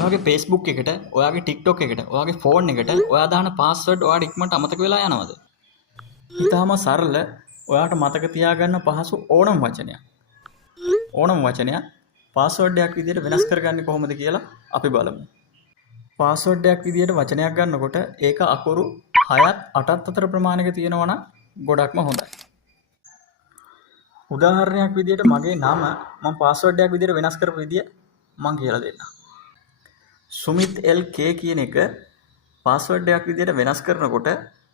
ඔයාගේ Facebook එකට, ඔයාගේ TikTok එකට, ඔයාගේ ෆෝන් එකට ඔයා දාන පාස්වර්ඩ් ඔයාට ඉක්මනට අමතක වෙලා යනවද? ඊටාම සරල ඔයාට මතක තියාගන්න පහසු ඕනම වචනයක් පාස්වර්ඩ් එකක් විදිහට වෙනස් කරගන්නේ කොහොමද කියලා අපි බලමු. පාස්වර්ඩ් එකක් විදිහට වචනයක් ගන්නකොට ඒක අකුරු 6ත් 8ත් අතර ප්‍රමාණයක තියෙනවා නම් ගොඩක්ම හොඳයි. උදාහරණයක් විදිහට මගේ නම මම පාස්වර්ඩ් එකක් විදිහට වෙනස් කරපු විදිය මම කියලා දෙන්නම්. සුමිත් LK කියන එක පාස්වර්ඩ් එකක් විදිහට වෙනස් කරනකොට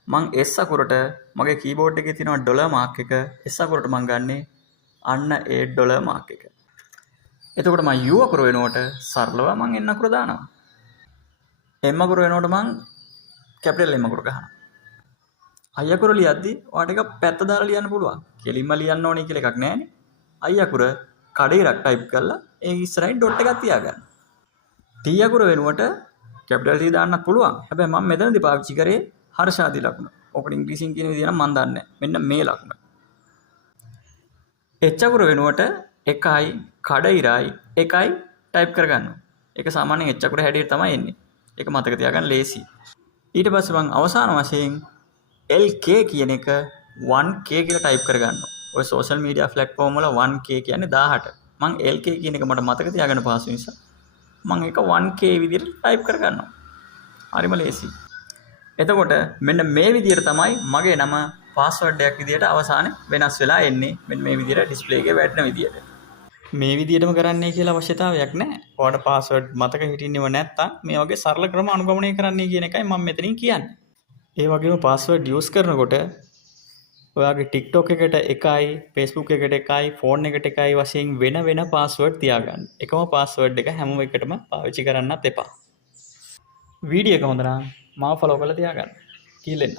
මම S අකුරට මගේ කීබෝඩ් එකේ තියෙන ඩොලර් මාක් එක S අකුරට මම ගන්නෙ අන්න ඒ ඩොලර් මාක් එක. එතකොට මම U අකුර වෙනුවට සරලව මම N අකුර දානවා. M අකුර වෙනුවට මම කැපිටල් M අකුර ගන්නවා. I අකුර ලියද්දි ඔයාලට එක පැත්ත දාලා ලියන්න පුළුවන්. කෙලින්ම ලියන්න ඕනේ කියලා එකක් නැහැනේ. I අකුර කඩේරක් ටයිප් කරලා ඒ ඉස්සරහින් ඩොට් එකක් තියාගන්න. T අකුර වෙනුවට කැපිටල් T දාන්නත් පුළුවන්. හැබැයි මම මෙතනදී පාවිච්චි කරේ හර්ෂාදී ලකුණ. ඔකට ඉංග්‍රීසියෙන් කියන විදිහ නම් මම දන්නේ නැහැ. මෙන්න මේ ලකුණ. H අකුර වෙනුවට එකයි කඩිරයි එකයි ටයිප් කරගන්නවා. ඒක සාමාන්‍යයෙන් H අකුර හැටියට තමයි එන්නේ. ඒක මතක තියාගන්න ලේසි. ඊට පස්සේ මම අවසාන වශයෙන් LK කියන එක 1K කියලා ටයිප් කරගන්නවා. ඔය සෝෂල් මීඩියා ප්ලැට්ෆෝම් වල 1K කියන්නේ 1000ට. මම LK කියන එක මට මතක තියාගන්න පහසු නිසා මම ඒක 1K විදිහට ටයිප් කරගන්නවා. හරිම ලේසි. එතකොට මෙන්න මේ විදිහට තමයි මගේ නම පාස්වර්ඩ් එකක් විදිහට අවසානයේ වෙනස් වෙලා එන්නේ. මෙන්න මේ විදිහට ඩිස්ප්ලේ එකේ වැටෙන විදිහට. මේ විදිහටම කරන්නයි කියලා අවශ්‍යතාවයක් නැහැ. ඔයාලට පාස්වර්ඩ් මතක හිටින්නේව නැත්තම් මේ වගේ සරල ක්‍රම අනුගමනය කරන්නයි කියන එකයි මම මෙතනින් කියන්නේ. ඒ වගේම පාස්වර්ඩ් යූස් කරනකොට ඔයාගේ TikTok එකට එකයි, Facebook එකට එකයි, ෆෝන් එකට එකයි වශයෙන් වෙන වෙන පාස්වර්ඩ් තියාගන්න. එකම පාස්වර්ඩ් එක හැම එකටම පාවිච්චි කරන්නත් එපා. වීඩියෝ එක හොඳ නම් මාව ෆලෝ කරලා තියාගන්න. කීලෙන්න.